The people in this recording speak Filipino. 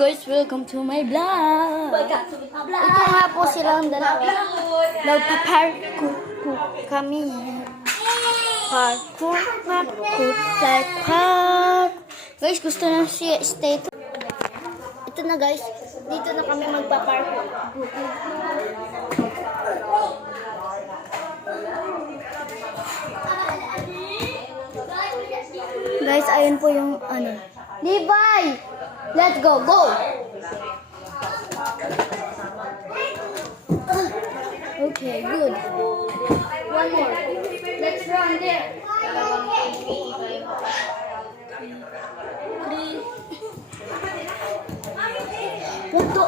guys, welcome to my vlog. Ito nga po silang dalawa. Nagpa-parkour po kami. Parkour, like park. Guys, gusto na siya stay. Ito na guys, dito na kami magpa-parkour. Guys, ayun po yung ano. Levi! Let's go! Go! Okay, good. One more. Let's run there. Three. Huwag to